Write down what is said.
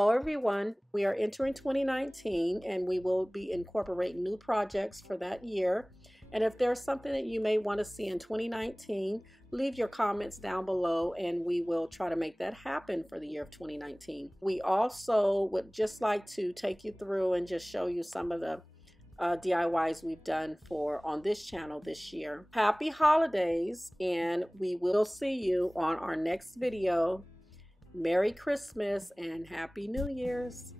Hello everyone, we are entering 2019 and we will be incorporating new projects for that year. And if there's something that you may want to see in 2019, leave your comments down below and we will try to make that happen for the year of 2019. We also would just like to take you through and just show you some of the DIYs we've done on this channel this year. Happy holidays, and we will see you on our next video. Merry Christmas and Happy New Year's.